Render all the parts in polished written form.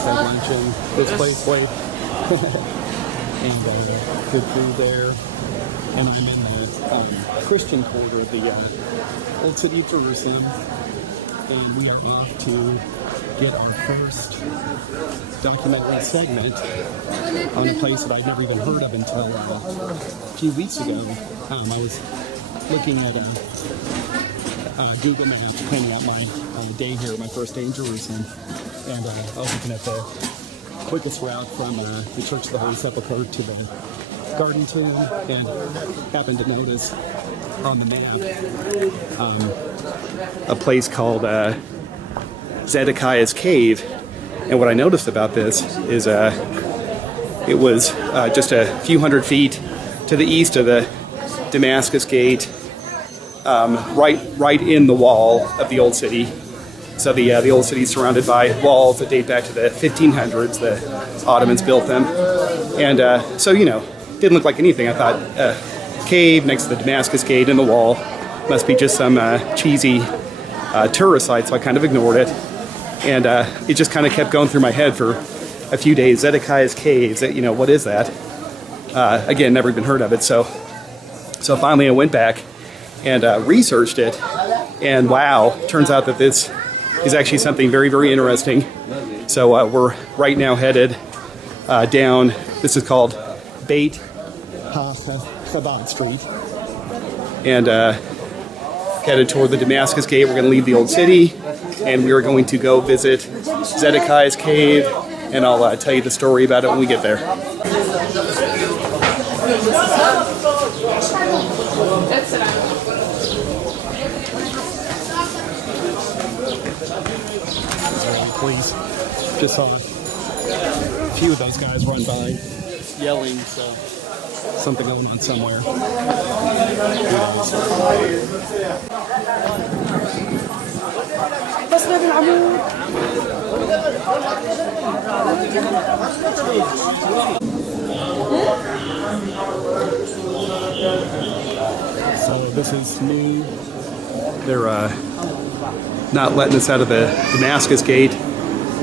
just had lunch in this place, and good food there. And I'm in the Christian quarter of the Old City of Jerusalem, and we are off to get our first documentary segment on a place that I'd never even heard of until a few weeks ago. I was looking at Google Maps, planning out my day here, my first day in Jerusalem, and I was looking at the quickest route from the Church of the Holy Sepulchre to the Garden Tomb, and happened to notice on the map a place called Zedekiah's Cave. And what I noticed about this is it was just a few hundred feet to the east of the Damascus Gate, right in the wall of the Old City. So the Old City is surrounded by walls that date back to the 1500s. The Ottomans built them. And so, didn't look like anything. I thought cave next to the Damascus Gate in the wall must be just some cheesy tourist site, so I kind of ignored it. And it just kind of kept going through my head for a few days. Zedekiah's Caves, what is that? Again, never even heard of it. So finally I went back and researched it, and wow, turns out that this is actually something very, very interesting. So we're right now headed down, this is called Beit Chabad Street, and headed toward the Damascus Gate. We're going to leave the Old City, and we are going to go visit Zedekiah's Cave, and I'll tell you the story about it when we get there. Please, just saw a few of those guys run by yelling, so something going on somewhere. So this is new. They're not letting us out of the Damascus Gate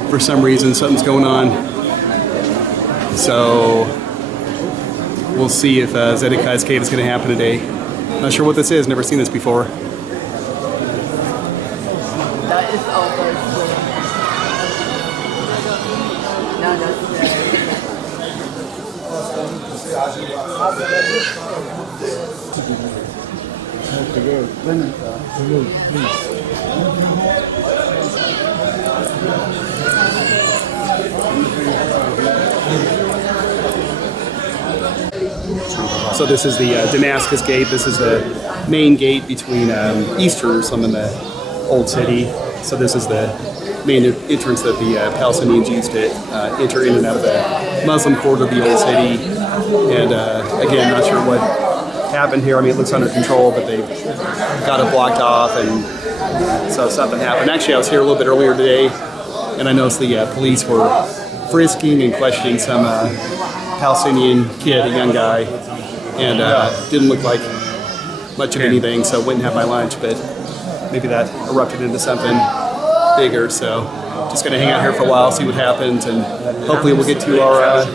for some reason. Something's going on. So we'll see if Zedekiah's Cave is going to happen today. Not sure what this is. Never seen this before. That is over. So this is the Damascus Gate. This is the main gate between East Jerusalem and the Old City. So this is the main entrance that the Palestinians used to enter in and out of the Muslim quarter of the Old City. And again, not sure what happened here. I mean, it looks under control, but they got it blocked off, and so something happened. Actually, I was here a little bit earlier today, and I noticed the police were frisking and questioning some Palestinian kid, a young guy, and didn't look like much of anything, so went and had my lunch, but maybe that erupted into something bigger. So just going to hang out here for a while, see what happens, and hopefully we'll get to our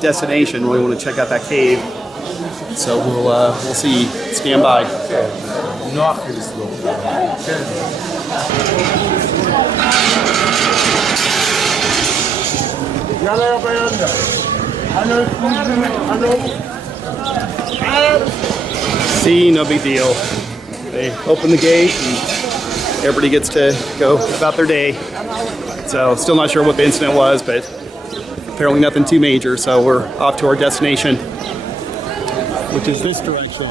destination. Really want to check out that cave, so we'll see. Stand by. See, no big deal. They open the gate and everybody gets to go about their day. So still not sure what the incident was, but apparently nothing too major. So we're off to our destination, which is this direction.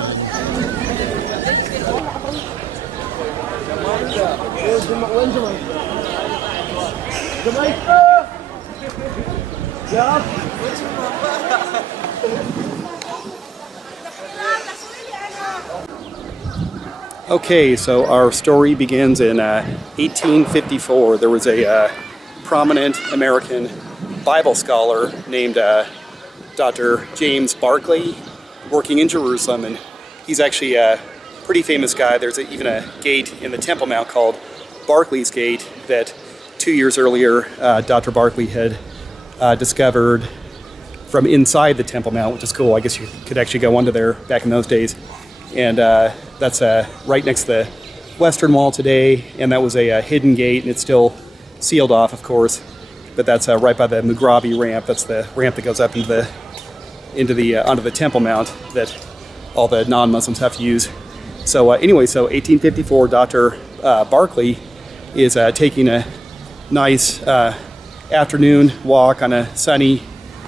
Okay, so our story begins in 1854. There was a prominent American Bible scholar named Dr. James Barclay working in Jerusalem, and he's actually a pretty famous guy. There's even a gate in the Temple Mount called Barclay's Gate that 2 years earlier, Dr. Barkley had discovered from inside the Temple Mount, which is cool. I guess you could actually go under there back in those days. And that's right next to the western wall today, and that was a hidden gate, and it's still sealed off, of course. But that's right by the Mughrabi ramp. That's the ramp that goes up onto the Temple Mount that all the non-Muslims have to use. So anyway, so 1854, Dr. Barkley is taking a nice afternoon walk on a sunny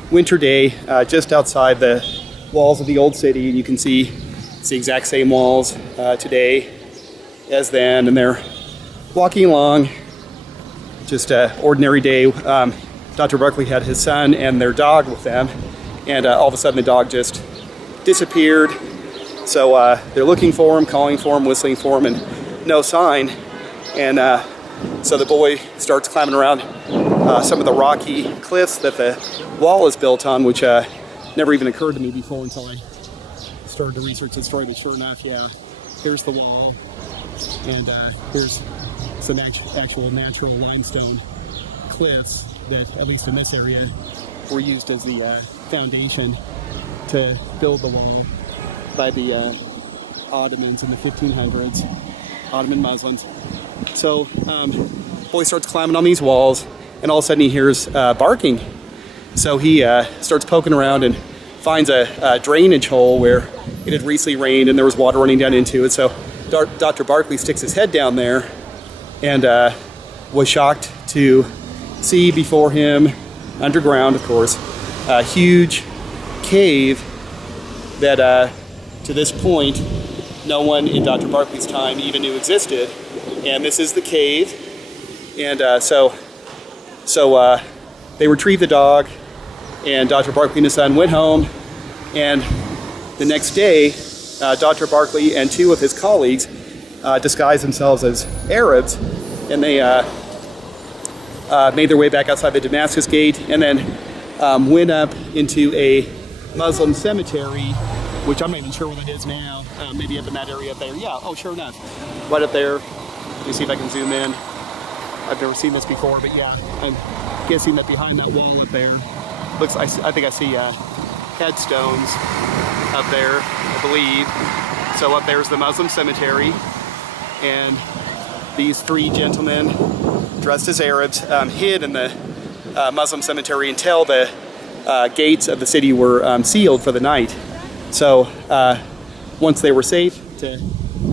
winter day just outside the walls of the old city, and you can see it's the exact same walls today as then, and they're walking along, just an ordinary day. Dr. Barkley had his son and their dog with them, and all of a sudden the dog just disappeared. So they're looking for him, calling for him, whistling for him, and no sign. And so the boy starts climbing around some of the rocky cliffs that the wall is built on, which never even occurred to me before until I started to research the story. But sure enough, yeah, here's the wall, and here's some actual natural limestone cliffs that, at least in this area, were used as the foundation to build the wall by the Ottomans in the 1500s, Ottoman Muslims. So boy starts climbing on these walls, and all of a sudden he hears barking. So he starts poking around and finds a drainage hole where it had recently rained and there was water running down into it. So Dr. Barkley sticks his head down there and was shocked to see before him, underground of course, a huge cave that to this point no one in Dr. Barkley's time even knew existed. And this is the cave. And so they retrieved the dog, and Dr. Barkley and his son went home, and the next day Dr. Barkley and two of his colleagues disguised themselves as Arabs, and they made their way back outside the Damascus Gate, and then went up into a Muslim cemetery, which I'm not even sure where that is now. Maybe up in that area up there. Yeah, oh sure enough, right up there. Let me see if I can zoom in. I've never seen this before, but yeah, I'm guessing that behind that wall up there, I think I see headstones up there, I believe. So up there's the Muslim cemetery, and these three gentlemen dressed as Arabs hid in the Muslim cemetery until the gates of the city were sealed for the night. So once they were safe to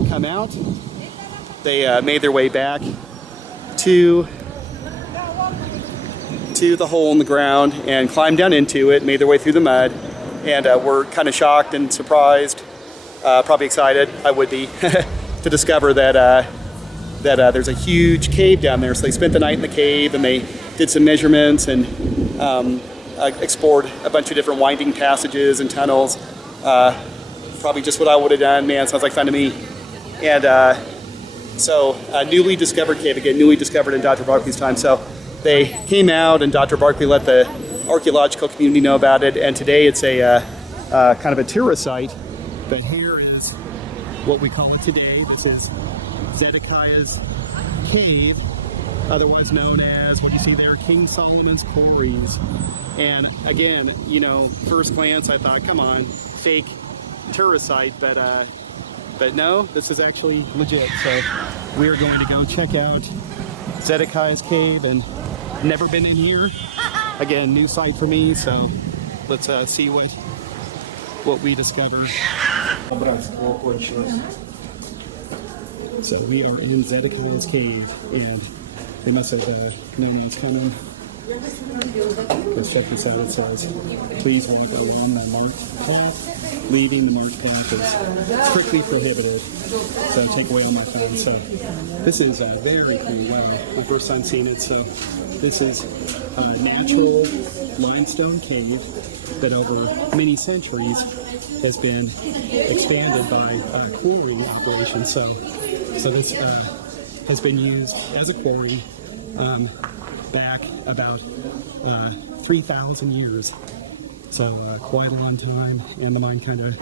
come out, they made their way back to the hole in the ground and climbed down into it, made their way through the mud, and were kind of shocked and surprised, probably excited, I would be, to discover that there's a huge cave down there. So they spent the night in the cave, and they did some measurements and explored a bunch of different winding passages and tunnels. Probably just what I would have done. Man, sounds like fun to me. And so a newly discovered cave, again, newly discovered in Dr. Barkley's time. So they came out, and Dr. Barkley let the archaeological community know about it, and today it's a kind of a tourist site. But here is what we call it today. This is Zedekiah's cave, otherwise known as, what you see there, King Solomon's Quarries. And again, you know, first glance I thought, come on, fake tourist site, but no, this is actually legit. So we are going to go check out Zedekiah's cave, and never been in here. Again, new site for me, so let's see what we discover. So we are in Zedekiah's cave, and they must have known I was coming. Let's check this out. It says, please walk around the marked path. Leaving the marked path is strictly prohibited. So take away all my phone. So this is a very cool way. My first time seeing it. So this is a natural limestone cave that over many centuries has been expanded by quarrying operations. So this has been used as a quarry back about 3,000 years. So quite a long time, and the mind kind of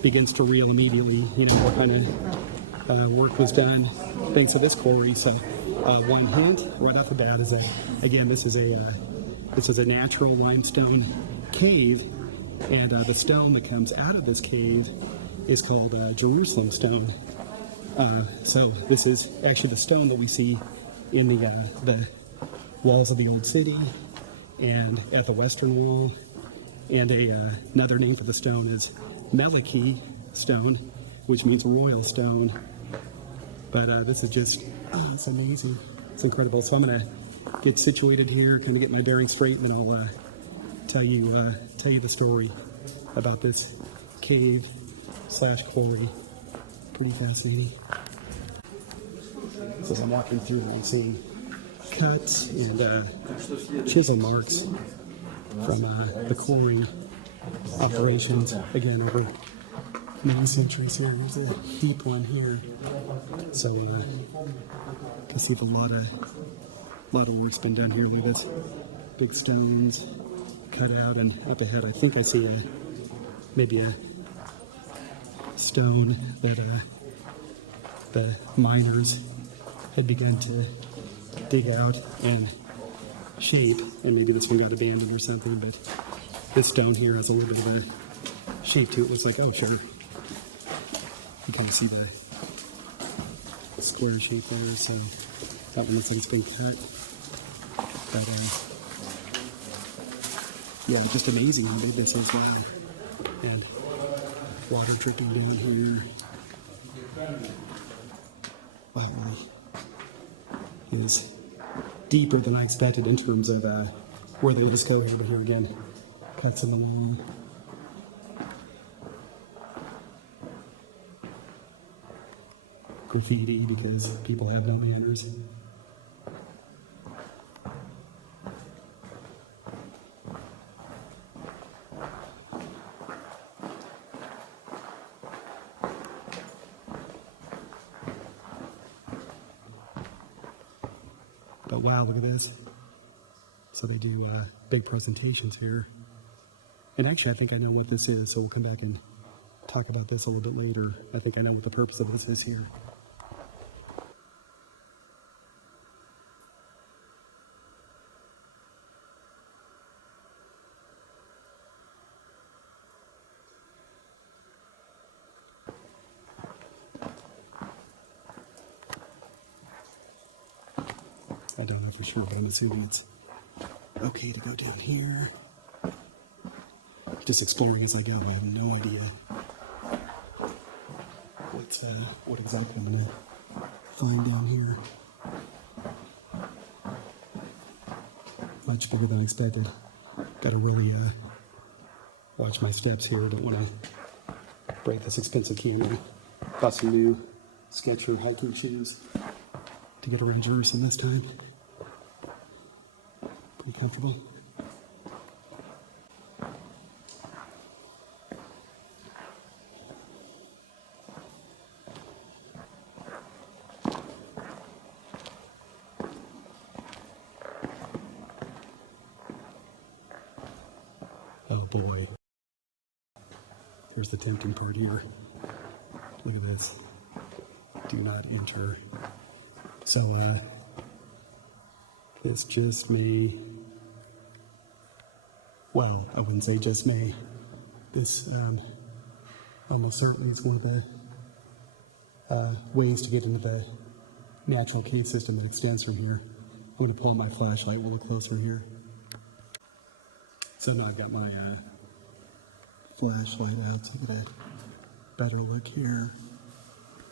begins to reel immediately, you know, what kind of work was done thanks to this quarry. So One hint right off the bat is that, again, this is a natural limestone cave, and the stone that comes out of this cave is called Jerusalem stone. So this is actually the stone that we see in the walls of the old city and at the western wall. And another name for the stone is Meliki stone, which means royal stone. But this is just, it's amazing. It's incredible. So I'm going to get situated here, kind of get my bearings straight, and then I'll tell you the story about this cave / quarry. Pretty fascinating. So as I'm walking through, I'm seeing cuts and chisel marks from the quarrying operations, again, over many centuries here. There's a deep one here. So you can see a lot of work's been done here. Look at this, big stones cut out, and up ahead I think I see maybe a stone that the miners had begun to dig out and shape, and maybe this one got abandoned or something, but this stone here has a little bit of a shape to it. Looks like, oh sure, you kind of see the square shape there, so that one looks like it's been cut. But yeah, just amazing how big this is. Wow. And water dripping down here. Wow, really is deeper than I expected in terms of where they just go here. But here again, cuts in the wall. Graffiti because people have no manners. But wow, look at this. So they do big presentations here. And actually, I think I know what this is, so we'll come back and talk about this a little bit later. I think I know what the purpose of this is here. I don't know for sure, but I'm assuming it's okay to go down here. Just exploring as I go. I have no idea what exactly I'm gonna find down here. Much bigger than I expected. Gotta really watch my steps here. Don't want to break this expensive camera. Bought some new Skechers hiking shoes to get around Jerusalem this time. Pretty comfortable. Oh boy. Here's the tempting part here. Look at this. Do not enter. So, this just may, well, I wouldn't say just may. This almost certainly is one of the ways to get into the natural cave system that extends from here. I'm going to pull out my flashlight. We'll look closer here. So now I've got my flashlight out, so I get a better look here.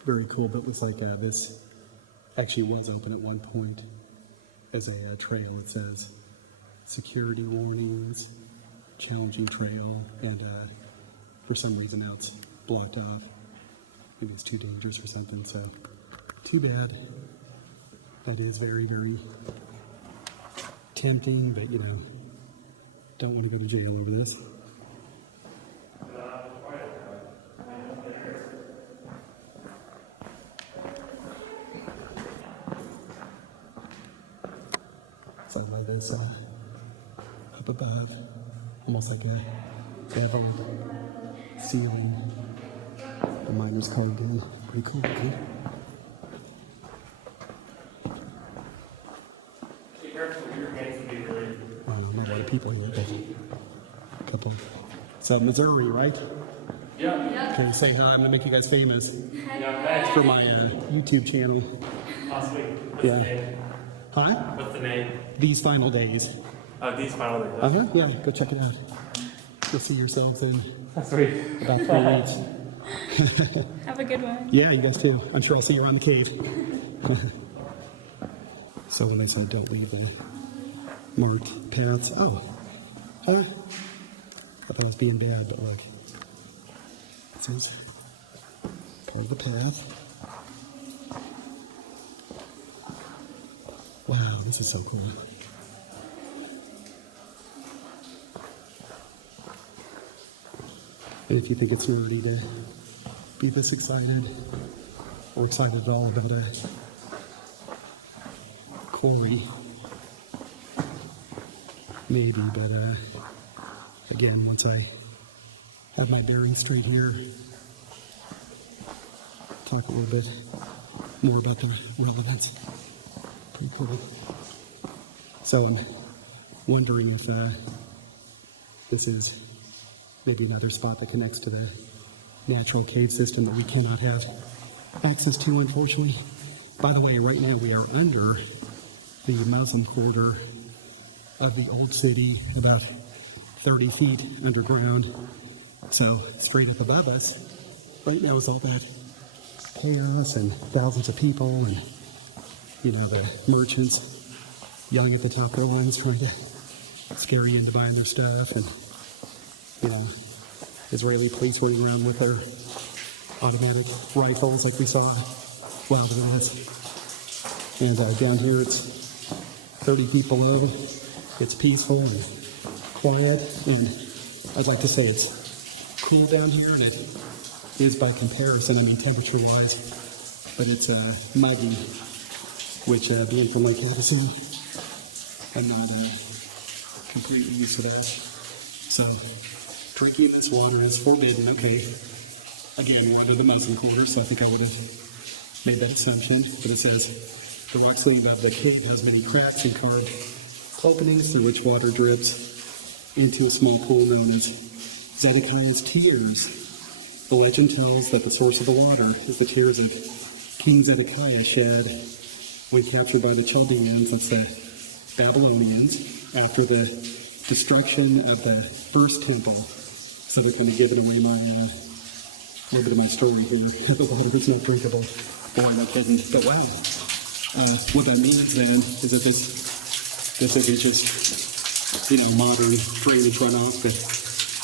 Very cool, but it looks like this actually was open at one point as a trail. It says security warnings, challenging trail, and for some reason now it's blocked off. Maybe it's too dangerous or something, so too bad. That is very, very tempting, but you know, don't want to go to jail over this. Something like this up above, almost like a beveled ceiling. The miners carved in. Pretty cool, dude. people here, but a couple. So Missouri, right? Yeah. Okay, say hi. I'm gonna make you guys famous Yeah. for my YouTube channel. Oh, sweet. What's Yeah. the name? Huh? What's the name? These final days. Oh, these final days. Uh-huh, yeah, go check it out. You'll see yourselves in Sweet. about 3 weeks. Have a good one. Yeah, you guys too. I'm sure I'll see you around the cave. So when I said don't leave the marked paths, oh, huh? I thought I was being bad, but look. This is part of the path. Wow, this is so cool. And if you think it's nerdy to be this excited, or excited at all about a quarry, maybe, but again, once I have my bearings straight here, talk a little bit more about the relevance. Pretty cool. So I'm wondering if this is maybe another spot that connects to the natural cave system that we cannot have access to, unfortunately. By the way, right now we are under the Muslim quarter of the old city, about 30 feet underground. So straight up above us, right now is all that chaos and thousands of people and, you know, the merchants yelling at the top of their lungs trying to scare you into buying their stuff, and, you know, Israeli police running around with their automatic rifles like we saw wild events. And down here it's 30 feet below. It's peaceful and quiet, and I'd like to say it's cool down here, and it is by comparison, I mean temperature-wise, but it's muggy, which being from Lake Edison, I'm not completely used to that. So drinking this water is forbidden. Okay, again, we're under the Muslim quarter, so I think I would have made that assumption, but it says the rock ceiling above the cave has many cracks and carved openings through which water drips into a small pool known as Zedekiah's tears. The legend tells that the source of the water is the tears of King Zedekiah shed when captured by the Chaldeans, that's the Babylonians, after the destruction of the first temple. So they're kind of giving away my little bit of my story here. The water is not drinkable. Boy, no kidding. But wow. What that means then is that this isn't just, you know, modern drainage runoff, but,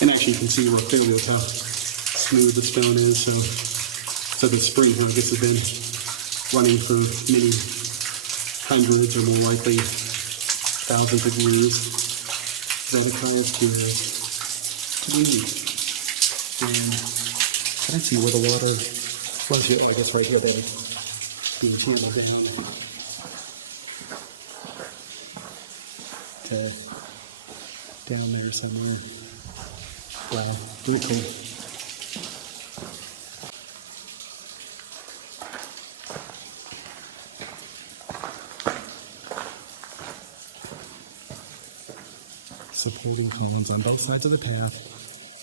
and actually you can see real clearly how smooth the stone is. So the spring here, I guess, has been running for many hundreds or more likely thousands of years. Zedekiah's tears. And I don't see where the water was here. Oh, I guess right here, baby. The channel down down there somewhere. Wow, really cool. Supporting columns on both sides of the path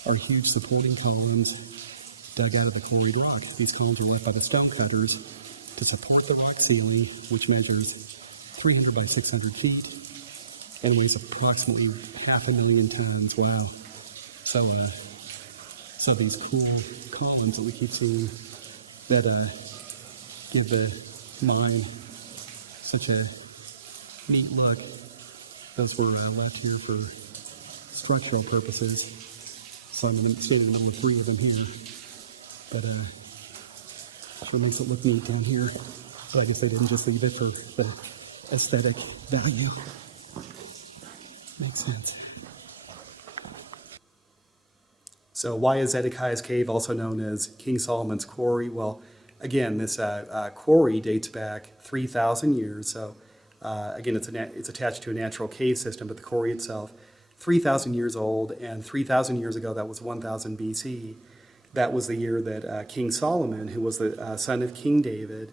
are huge supporting columns dug out of the quarried rock. These columns were left by the stonecutters to support the rock ceiling, which measures 300 by 600 feet and weighs approximately 500,000 tons. Wow. So these cool columns that we keep seeing that give the mine such a neat look, those were left here for structural purposes. So I'm standing in the middle of 3 of them here, but sure makes it look neat down here. But I guess they didn't just leave it for the aesthetic value. Makes sense. So why is Zedekiah's cave also known as King Solomon's quarry? Well, again, this quarry dates back 3,000 years. So again, it's attached to a natural cave system, but the quarry itself, 3,000 years old, and 3,000 years ago, that was 1000 BC. That was the year that King Solomon, who was the son of King David,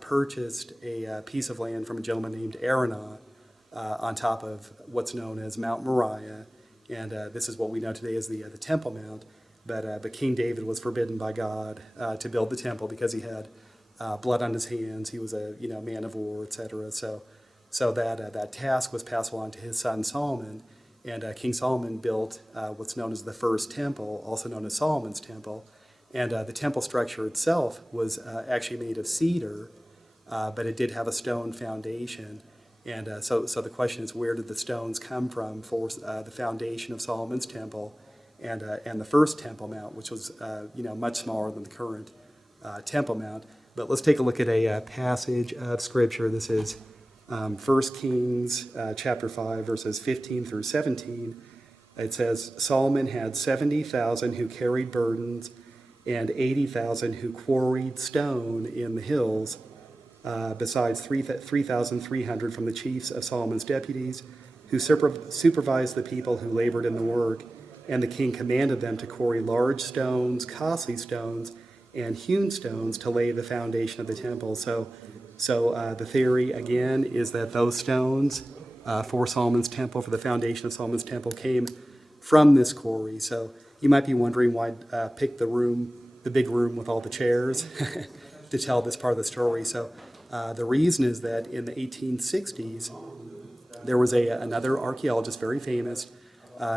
purchased a piece of land from a gentleman named Araunah on top of what's known as Mount Moriah, and this is what we know today as the Temple Mount. But King David was forbidden by God to build the temple because he had blood on his hands. He was a man of war, etc. So that task was passed on to his son Solomon, and King Solomon built what's known as the first temple, also known as Solomon's Temple. And the temple structure itself was actually made of cedar, but it did have a stone foundation. And so the question is, where did the stones come from for the foundation of Solomon's Temple and the first Temple Mount, which was much smaller than the current Temple Mount? But let's take a look at a passage of Scripture. This is 1 Kings chapter 5, verses 15 through 17. It says, Solomon had 70,000 who carried burdens and 80,000 who quarried stone in the hills, besides 3,300 from the chiefs of Solomon's deputies, who supervised the people who labored in the work. And the king commanded them to quarry large stones, costly stones, and hewn stones to lay the foundation of the temple. So the theory, again, is that those stones for Solomon's temple, for the foundation of Solomon's temple, came from this quarry. So you might be wondering why pick the big room with all the chairs to tell this part of the story. So the reason is that in the 1860s, there was another archaeologist, very famous,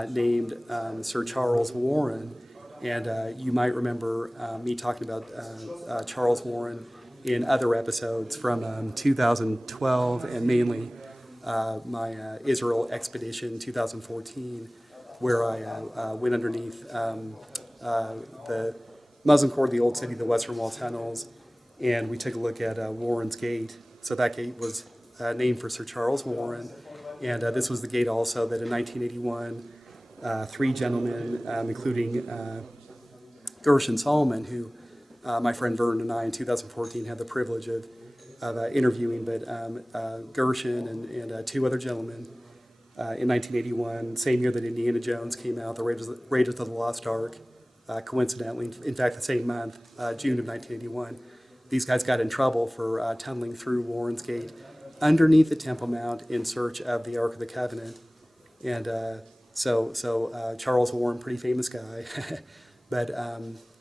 named Sir Charles Warren. And you might remember me talking about Charles Warren in other episodes from 2012 and mainly my Israel expedition 2014, where I went underneath the Muslim Quarry, the Old City, the Western Wall tunnels, and we took a look at Warren's Gate. So that gate was named for Sir Charles Warren, and this was the gate also that in 1981, three gentlemen, including Gershon Solomon, who my friend Vern and I in 2014 had the privilege of interviewing, but Gershon and two other gentlemen in 1981, same year that Indiana Jones came out, the Raiders of the Lost Ark, coincidentally, in fact, the same month, June of 1981, these guys got in trouble for tunneling through Warren's Gate underneath the Temple Mount in search of the Ark of the Covenant. And so Charles Warren, pretty famous guy, but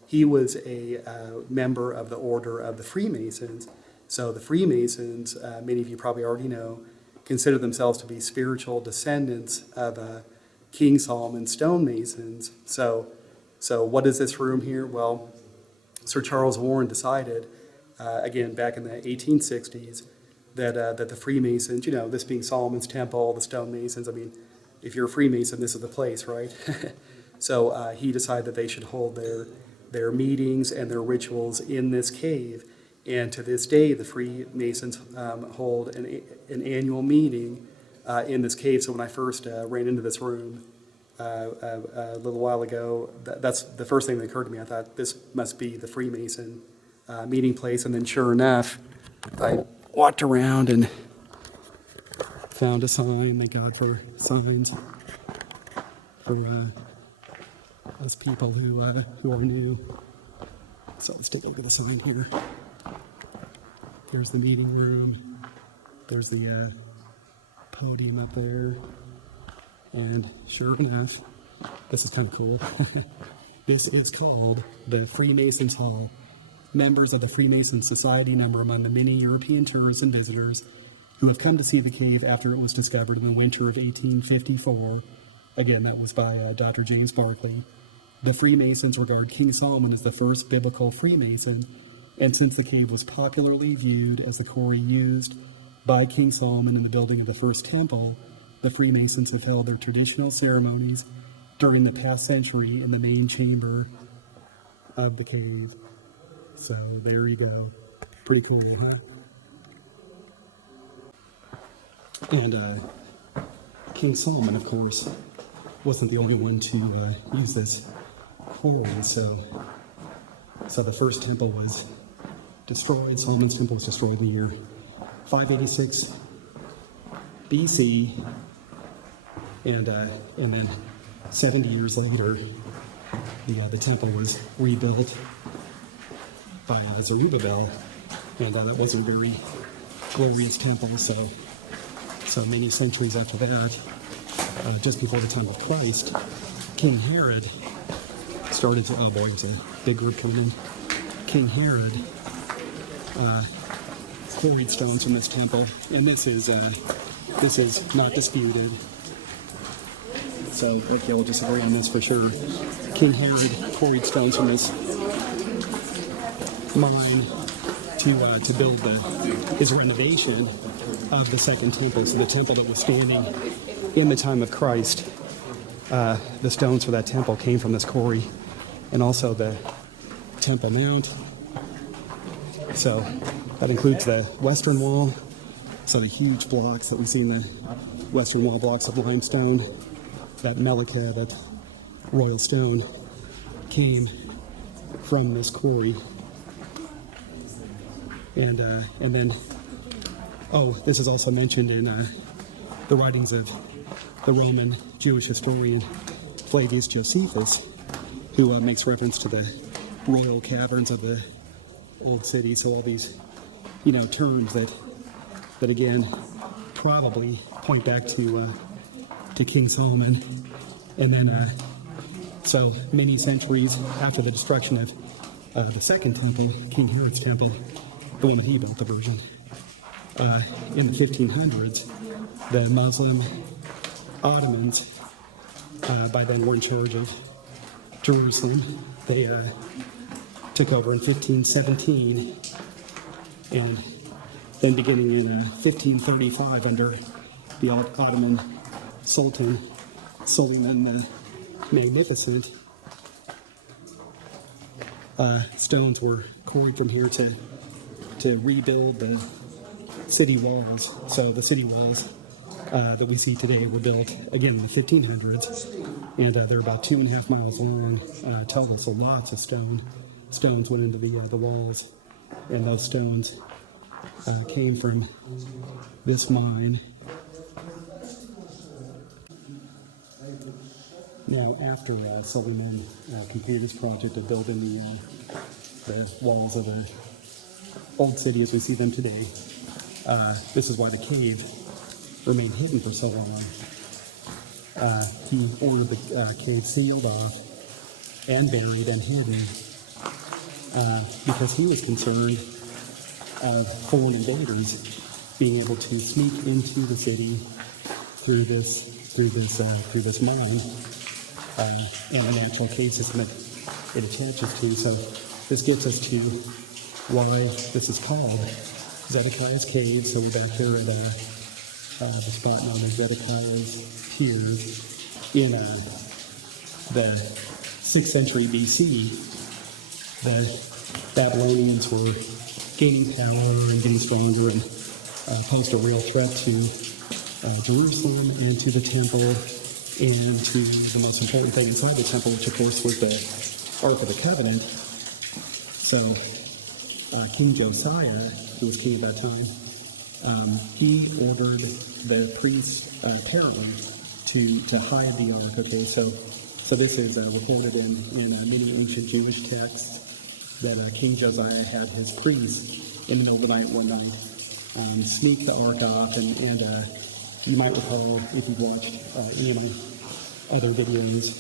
he was a member of the Order of the Freemasons. So the Freemasons, many of you probably already know, consider themselves to be spiritual descendants of King Solomon's stonemasons. So what is this room here? Well, Sir Charles Warren decided, again, back in the 1860s, that the Freemasons, this being Solomon's Temple, the stonemasons, I mean, if you're a Freemason, this is the place, right? So he decided that they should hold their meetings and their rituals in this cave. And to this day, the Freemasons hold an annual meeting in this cave. So when I first ran into this room a little while ago, that's the first thing that occurred to me. I thought this must be the Freemason meeting place. And then sure enough, I walked around and found a sign. Thank God for signs for us people who are new. So let's take a look at the sign here. There's the meeting room. There's the podium up there. And sure enough, this is kind of cool. This is called the Freemasons Hall. Members of the Freemason Society number among the many European tourists and visitors who have come to see the cave after it was discovered in the winter of 1854. Again, that was by Dr. James Barclay. The Freemasons regard King Solomon as the first biblical Freemason, and since the cave was popularly viewed as the quarry used by King Solomon in the building of the first temple, the Freemasons have held their traditional ceremonies during the past century in the main chamber of the cave. So there you go. Pretty cool, huh? And King Solomon, of course, wasn't the only one to use this quarry. So the first temple was destroyed. Solomon's temple was destroyed in the year 586 BC, and then 70 years later, the temple was rebuilt by Zerubbabel, and that wasn't a very glorious temple. So So many centuries after that, just before the time of Christ, King Herod started to, oh boy, there's a big group coming in. King Herod quarried stones from this temple, and this is not disputed. So, okay, we'll just agree on this for sure. King Herod quarried stones from this mine to build his renovation of the second temple. So the temple that was standing in the time of Christ, the stones for that temple came from this quarry, and also the Temple Mount. So that includes the western wall. So the huge blocks that we see in the western wall, blocks of limestone, that Melika, that royal stone, came from this quarry. And then, oh, this is also mentioned in the writings of the Roman Jewish historian Flavius Josephus, who makes reference to the royal caverns of the old city. So all these, terms that again probably point back to King Solomon. And then, so many centuries after the destruction of the second temple, King Herod's temple, the one that he built, the version, in the 1500s, the Muslim Ottomans by then were in charge of Jerusalem. They took over in 1517, and then beginning in 1535 under the Ottoman Sultan Suleiman the Magnificent, stones were quarried from here to rebuild the city walls. So the city walls that we see today were built again in the 1500s, and they're about 2.5 miles long, tall. So lots of stones went into the walls, and those stones came from this mine. Now, after Suleiman completed his project of building the walls of the old city as we see them today, this is why the cave remained hidden for so long. He ordered the cave sealed off and buried and hidden because he was concerned of foreign invaders being able to sneak into the city through this mine and the natural cave system that it attaches to. So this gets us to why this is called Zedekiah's Cave. So we're back here at the spot known as Zedekiah's Piers. In the 6th century BC, the Babylonians were gaining power and getting stronger and posed a real threat to Jerusalem and to the temple and to the most important thing inside the temple, which of course was the Ark of the Covenant. So King Josiah, who was king at that time, he ordered the priests apparently to hide the Ark. Okay, so this is recorded in many ancient Jewish texts that King Josiah had his priests in the middle of the night one night sneak the Ark off, and you might recall, if you've watched any of my other videos,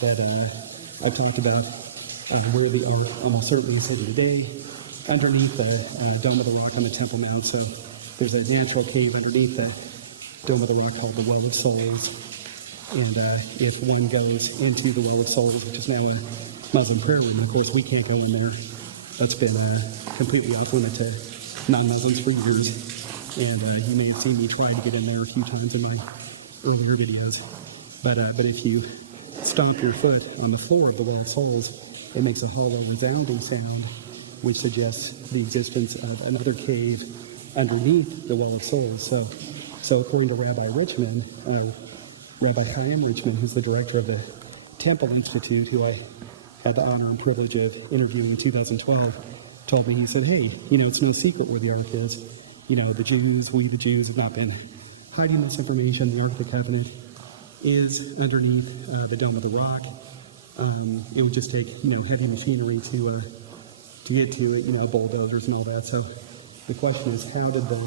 that I've talked about where the Ark almost certainly is sitting today, underneath the Dome of the Rock on the Temple Mount. So there's a natural cave underneath the Dome of the Rock called the Well of Souls. And if one goes into the Well of Souls, which is now a Muslim prayer room, of course we can't go in there. That's been completely off limit to non-Muslims for years. And you may have seen me try to get in there a few times in my earlier videos. But if you stomp your foot on the floor of the Well of Souls, it makes a hollow, resounding sound, which suggests the existence of another cave underneath the Well of Souls. So according to Rabbi Richmond, Rabbi Chaim Richmond, who's the director of the Temple Institute, who I had the honor and privilege of interviewing in 2012, told me, he said, hey, it's no secret where the Ark is. We the Jews have not been hiding this information. The Ark of the Covenant is underneath the Dome of the Rock. It would just take, heavy machinery to get to it, bulldozers and all that. So the question is, how did the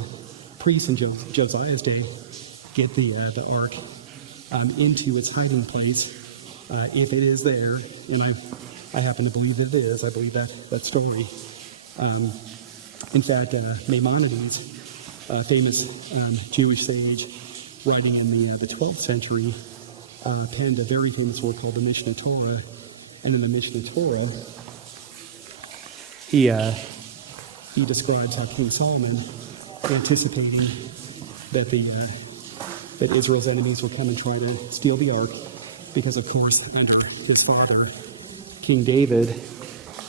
priests in Josiah's day get the ark into its hiding place, if it is there, and I happen to believe that it is. I believe that story. In fact, Maimonides, famous Jewish sage, writing in the 12th century, penned a very famous work called the Mishnah Torah. And in the Mishnah Torah, he describes how King Solomon, anticipating that that Israel's enemies would come and try to steal the ark, because of course under his father, King David,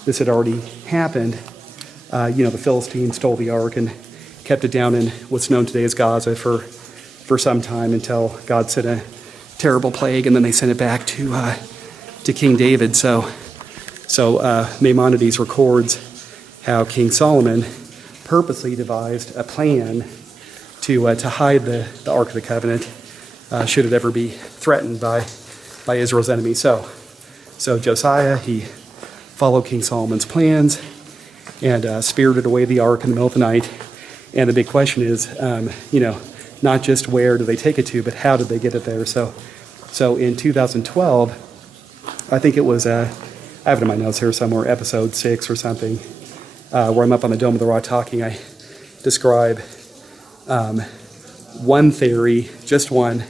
this had already happened. The Philistines stole the ark and kept it down in what's known today as Gaza for some time, until God sent a terrible plague, and then they sent it back to King David. So Maimonides records how King Solomon purposely devised a plan to hide the Ark of the Covenant, should it ever be threatened by Israel's enemies. So Josiah, he followed King Solomon's plans and spirited away the ark in the middle of the night. And the big question is, not just where did they take it to, but how did they get it there? So in 2012, I think it was, I have it in my notes here somewhere, episode 6 or something, where I'm up on the Dome of the Rock talking, I describe one theory, just one,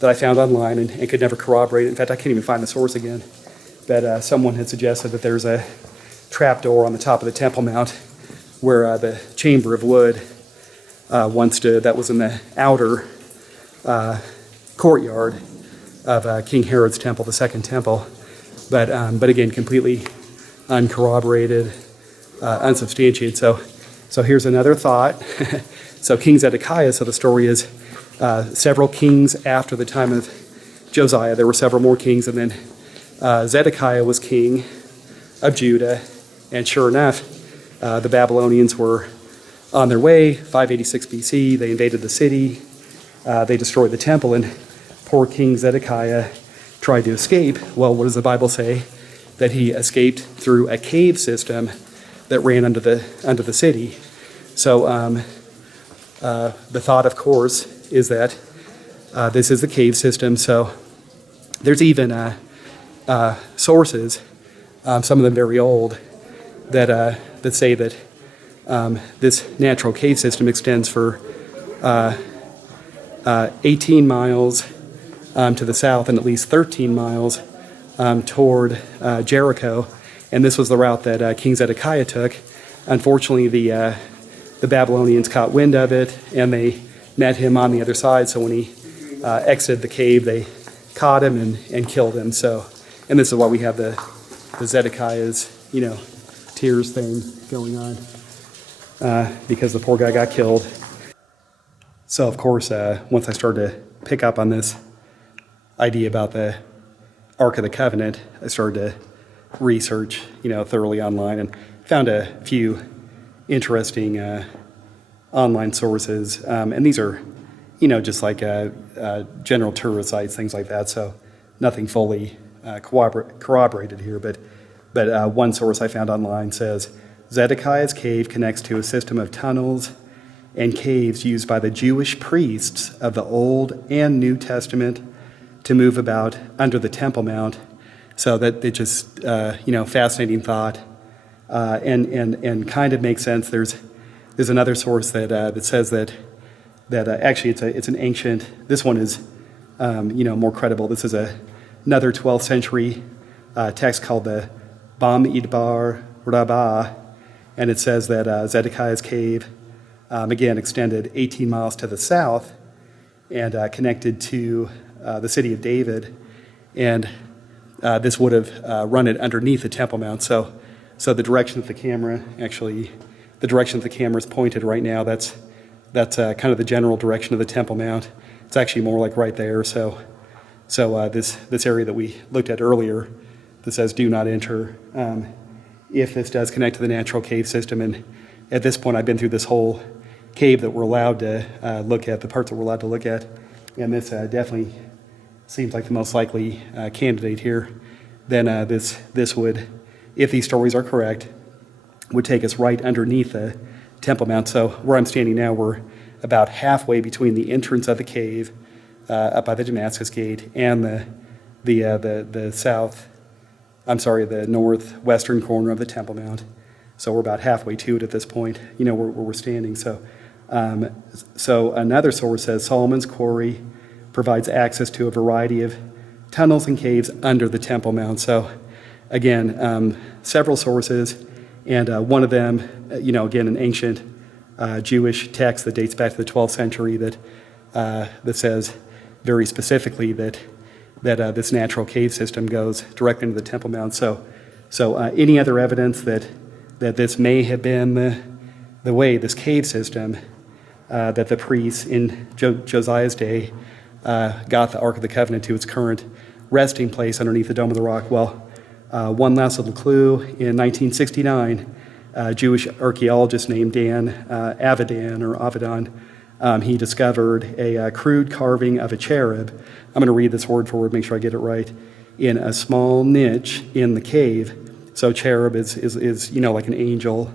that I found online and could never corroborate it. In fact, I can't even find the source again. But someone had suggested that there's a trapdoor on the top of the Temple Mount where the chamber of wood once stood. That was in the outer courtyard of King Herod's temple, the second temple. But again, completely uncorroborated, unsubstantiated. So here's another thought. So King Zedekiah, so the story is several kings after the time of Josiah. There were several more kings, and then Zedekiah was king of Judah. And sure enough, the Babylonians were on their way, 586 BC. They invaded the city. They destroyed the temple, and poor King Zedekiah tried to escape. Well, what does the Bible say? That he escaped through a cave system that ran under the city. So the thought, of course, is that this is the cave system. So there's even sources, some of them very old, that say that this natural cave system extends for 18 miles to the south and at least 13 miles toward Jericho. And this was the route that King Zedekiah took. Unfortunately, the Babylonians caught wind of it, and they met him on the other side. So when he exited the cave, they caught him and killed him. And this is why we have the Zedekiah's, tears thing going on, because the poor guy got killed. So of course, once I started to pick up on this idea about the Ark of the Covenant, I started to research, thoroughly online, and found a few interesting online sources. And these are, just like general tourist sites, things like that. So nothing fully corroborated here. But one source I found online says, Zedekiah's cave connects to a system of tunnels and caves used by the Jewish priests of the Old and New Testament to move about under the Temple Mount. So that it just, fascinating thought, and kind of makes sense. There's another source that says that actually it's an ancient. This one is, more credible. This is another 12th century text called the Bamidbar Rabbah, and it says that Zedekiah's cave, again, extended 18 miles to the south and connected to the city of David, and this would have run it underneath the Temple Mount. So the direction that the camera is pointed right now, that's kind of the general direction of the Temple Mount. It's actually more like right there. So this area that we looked at earlier that says do not enter, if this does connect to the natural cave system, and at this point I've been through this whole cave that we're allowed to look at, the parts that we're allowed to look at, and this definitely seems like the most likely candidate here. Then this would, if these stories are correct, would take us right underneath the Temple Mount. So where I'm standing now, we're about halfway between the entrance of the cave up by the Damascus Gate and the northwestern corner of the Temple Mount. So we're about halfway to it at this point, where we're standing. So another source says Solomon's quarry provides access to a variety of tunnels and caves under the Temple Mount. So again, several sources, and one of them, again, an ancient Jewish text that dates back to the 12th century that says very specifically that this natural cave system goes directly into the Temple Mount. So any other evidence that this may have been the way, this cave system, that the priests in Josiah's day got the Ark of the Covenant to its current resting place underneath the Dome of the Rock? Well, one last little clue. In 1969, a Jewish archaeologist named Dan Avedon, he discovered a crude carving of a cherub. I'm going to read this word for word, make sure I get it right. In a small niche in the cave. So cherub is like an angel,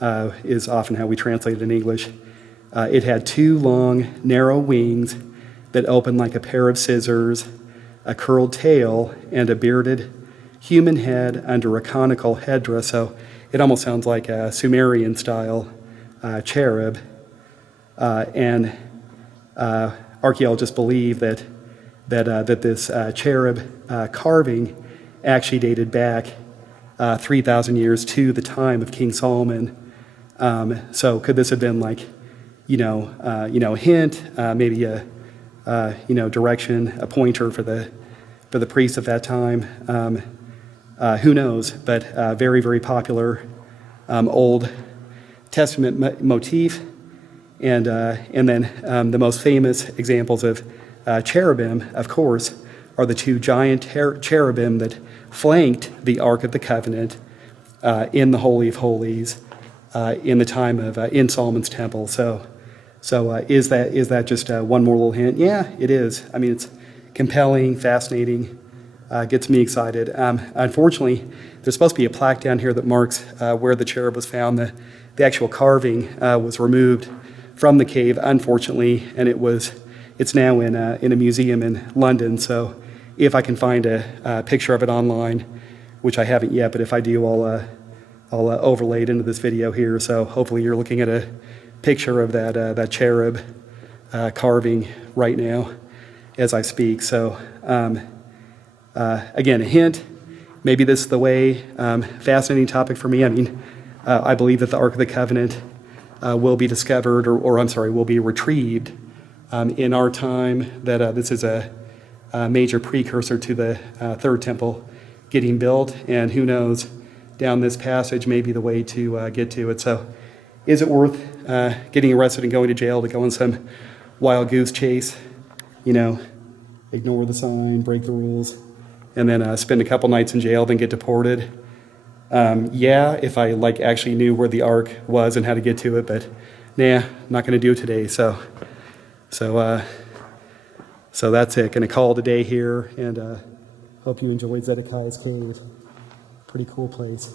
is often how we translate it in English. It had two long, narrow wings that opened like a pair of scissors, a curled tail, and a bearded human head under a conical headdress. So it almost sounds like a Sumerian-style cherub. And archaeologists believe that this cherub carving actually dated back 3,000 years to the time of King Solomon. So could this have been like, a hint, maybe a direction, a pointer for the priests of that time? Who knows? But very, very popular Old Testament motif. And then the most famous examples of cherubim, of course, are the two giant cherubim that flanked the Ark of the Covenant in the Holy of Holies in the time of in Solomon's temple. So is that just one more little hint? Yeah, it is. I mean, it's compelling, fascinating, gets me excited. Unfortunately, there's supposed to be a plaque down here that marks where the cherub was found. The actual carving was removed from the cave, unfortunately, and it's now in a museum in London. So if I can find a picture of it online, which I haven't yet, but if I do, I'll overlay it into this video here. So hopefully you're looking at a picture of that cherub carving right now as I speak. So again, a hint. Maybe this is the way. Fascinating topic for me. I mean, I believe that the Ark of the Covenant will be discovered, will be retrieved in our time, that this is a major precursor to the third temple getting built, and who knows, down this passage may be the way to get to it. So is it worth getting arrested and going to jail to go on some wild goose chase, ignore the sign, break the rules, and then spend a couple nights in jail, then get deported? Yeah, if I actually knew where the Ark was and how to get to it, but nah, not going to do it today. So that's it. Going to call it a day here, and hope you enjoyed Zedekiah's Cave. Pretty cool place.